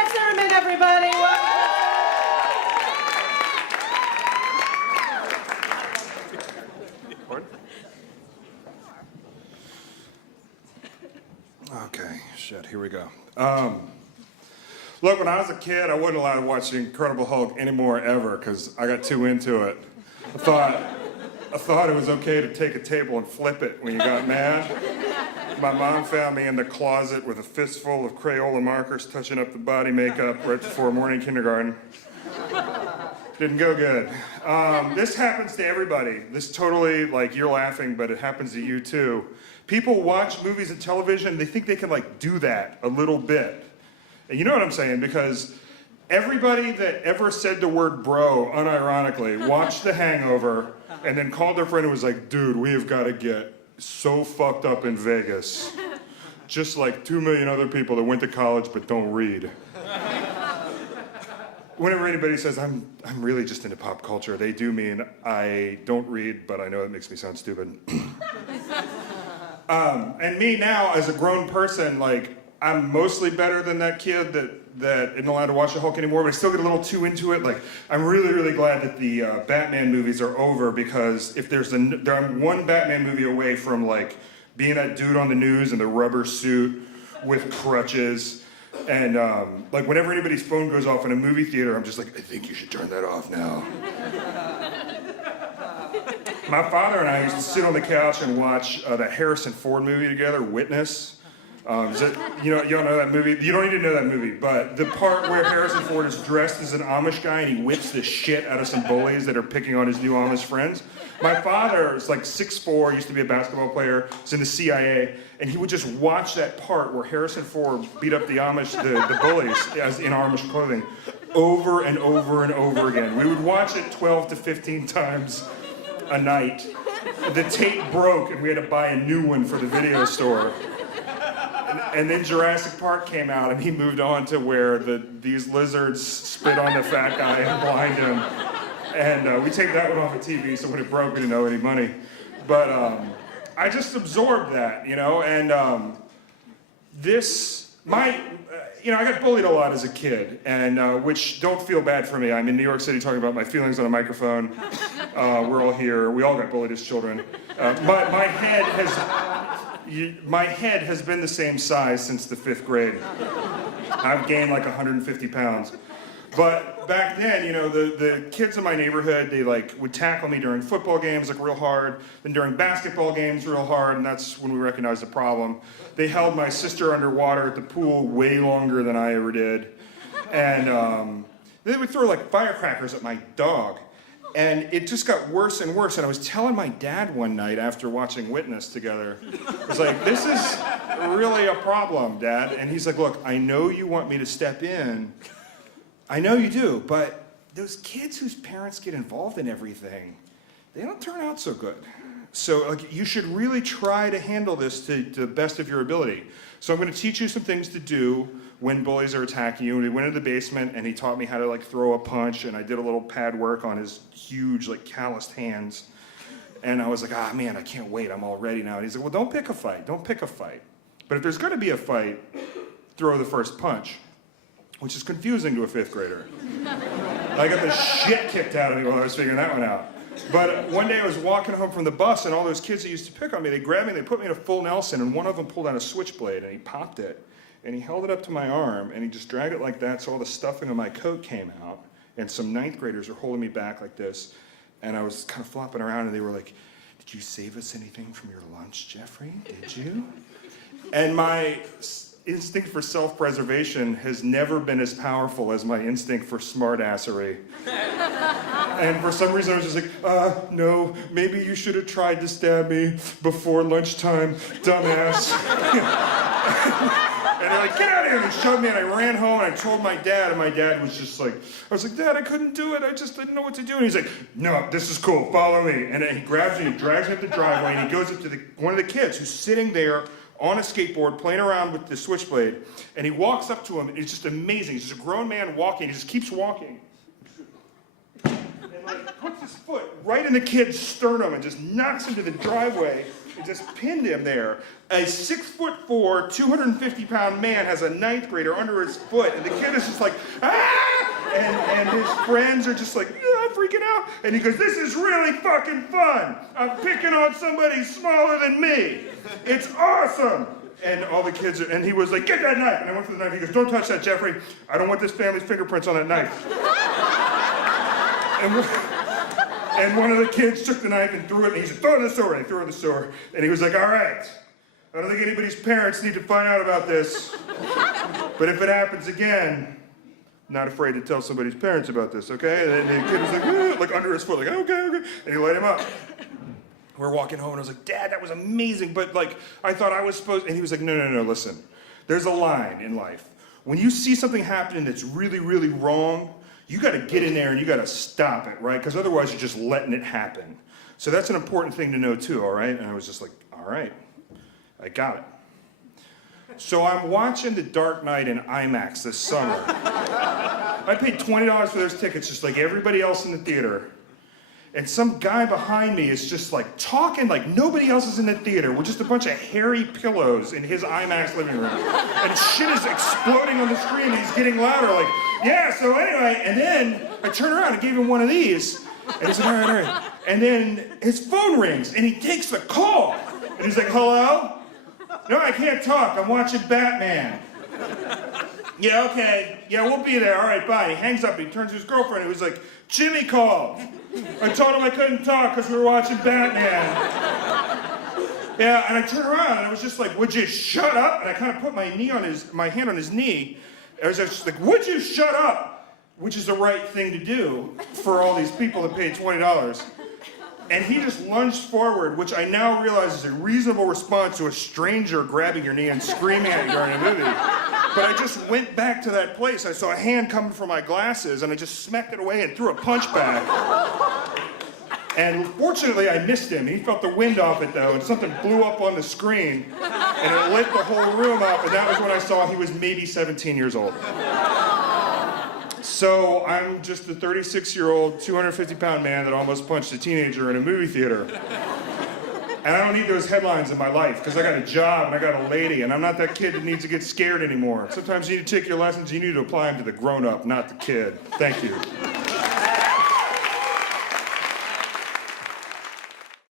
Jeff Zimmerman, everybody. Okay, shit, here we go. Look, when I was a kid, I wasn't allowed to watch The Incredible Hulk anymore ever because I got too into it. I thought it was okay to take a table and flip it when you got mad. My mom found me in the closet with a fistful of Crayola markers touching up the body makeup right before morning kindergarten. Didn't go good. This happens to everybody. This totally, like, you're laughing, but it happens to you too. People watch movies and television, they think they can, like, do that a little bit. And you know what I'm saying? Because everybody that ever said the word bro, unironically, watched The Hangover and then called their friend and was like, dude, we have got to get so fucked up in Vegas. Just like 2 million other people that went to college but don't read. Whenever anybody says, I'm really just into pop culture, they do mean I don't read, but I know it makes me sound stupid. And me now, as a grown person, like, I'm mostly better than that kid that isn't allowed to watch the Hulk anymore, but I still get a little too into it. Like, I'm really, really glad that the Batman movies are over, because if I'm one Batman movie away from, like, being that dude on the news in the rubber suit with crutches. And like, whenever anybody's phone goes off in a movie theater, I'm just like, I think you should turn that off now. My father and I used to sit on the couch and watch that Harrison Ford movie together, Witness. Y'all know that movie? You don't need to know that movie, but the part where Harrison Ford is dressed as an Amish guy and he whips the shit out of some bullies that are picking on his new Amish friends. My father is like 6'4", used to be a basketball player, is in the CIA, and he would just watch that part where Harrison Ford beat up the bullies as in Amish clothing over and over and over again. We would watch it 12 to 15 times a night. The tape broke and we had to buy a new one for the video store. And then Jurassic Park came out and he moved on to where these lizards spit on the fat guy and blind him. And we take that one off of TV, so when it broke, we didn't owe any money. But I just absorbed that, you know, and I got bullied a lot as a kid, and which, don't feel bad for me. I'm in New York City talking about my feelings on a microphone. We're all here. We all got bullied as children. My head has been the same size since the 5th grade. I've gained like 150 pounds. But back then, you know, the kids in my neighborhood, they like would tackle me during football games like real hard, then during basketball games real hard, and that's when we recognized the problem. They held my sister underwater at the pool way longer than I ever did. And they would throw like firecrackers at my dog. And it just got worse and worse. And I was telling my dad one night after watching Witness together, I was like, this is really a problem, Dad. And he's like, look, I know you want me to step in. I know you do, but those kids whose parents get involved in everything, they don't turn out so good. So like, you should really try to handle this to the best of your ability. So I'm going to teach you some things to do when bullies are attacking you. And we went into the basement and he taught me how to like throw a punch, and I did a little pad work on his huge like calloused hands. And I was like, ah man, I can't wait, I'm all ready now. And he's like, well, don't pick a fight. But if there's going to be a fight, throw the first punch. Which is confusing to a 5th grader. I got the shit kicked out of me while I was figuring that one out. But one day I was walking home from the bus, and all those kids that used to pick on me, they grabbed me and they put me in a full Nelson, and one of them pulled out a switchblade and he popped it. And he held it up to my arm and he just dragged it like that, so all the stuffing on my coat came out, and some 9th graders were holding me back like this. And I was kind of flopping around and they were like, did you save us anything from your lunch, Jeffrey? Did you? And my instinct for self-preservation has never been as powerful as my instinct for smartassery. And for some reason I was just like, no, maybe you should have tried to stab me before lunchtime, dumbass. And they're like, get out of here, and they shoved me, and I ran home, and I told my dad, and my dad was just like, I was like, Dad, I couldn't do it, I just didn't know what to do. And he's like, no, this is cool, follow me. And then he grabs me and drags me up the driveway, and he goes up to one of the kids who's sitting there on a skateboard, playing around with the switchblade, and he walks up to him, and it's just amazing. He's just a grown man walking, he just keeps walking. And like puts his foot right in the kid's sternum and just knocks him to the driveway. and just pinned him there. A 6'4", 250-pound man has a 9th grader under his foot, and the kid is just like, ah! And his friends are just like, yeah, freaking out. And he goes, this is really fucking fun. I'm picking on somebody smaller than me. It's awesome. And all the kids, and he was like, get that knife. And I went for the knife. He goes, don't touch that, Jeffrey. I don't want this family's fingerprints on that knife. And one of the kids took the knife and threw it, and he said, throw it in the sewer. And he threw it in the sewer. And he was like, all right. I don't think anybody's parents need to find out about this. But if it happens again, I'm not afraid to tell somebody's parents about this, okay? And the kid was like under his foot, like, okay. And he light him up. We're walking home, and I was like, Dad, that was amazing. But, like, I thought I was supposed... And he was like, no, listen. There's a line in life. When you see something happening that's really, really wrong, you got to get in there and you got to stop it, right? Because otherwise you're just letting it happen. So that's an important thing to know, too, all right? And I was just like, all right. I got it. So I'm watching The Dark Knight in IMAX this summer. I paid $20 for those tickets just like everybody else in the theater. And some guy behind me is just like talking like nobody else is in the theater. We're just a bunch of hairy pillows in his IMAX living room. And shit is exploding on the screen and he's getting louder like, yeah, so anyway. And then I turned around and gave him one of these. And he's like, all right. And then his phone rings and he takes the call. And he's like, hello? No, I can't talk. I'm watching Batman. Yeah, okay. Yeah, we'll be there. All right, bye. He hangs up. He turns to his girlfriend. He was like, Jimmy called. I told him I couldn't talk because we were watching Batman. Yeah, and I turned around and I was just like, would you shut up? And I kind of put my hand on his knee. I was just like, would you shut up? Which is the right thing to do for all these people that paid $20. And he just lunged forward, which I now realize is a reasonable response to a stranger grabbing your knee and screaming at you during a movie. But I just went back to that place. I saw a hand coming from my glasses, and I just smacked it away and threw a punch back. And fortunately, I missed him. He felt the wind off it, though, and something blew up on the screen, and it lit the whole room up, and that was when I saw he was maybe 17 years old. So I'm just a 36-year-old, 250-pound man that almost punched a teenager in a movie theater. And I don't need those headlines in my life, because I got a job and I got a lady, and I'm not that kid that needs to get scared anymore. Sometimes you need to take your lessons, you need to apply them to the grown-up, not the kid. Thank you.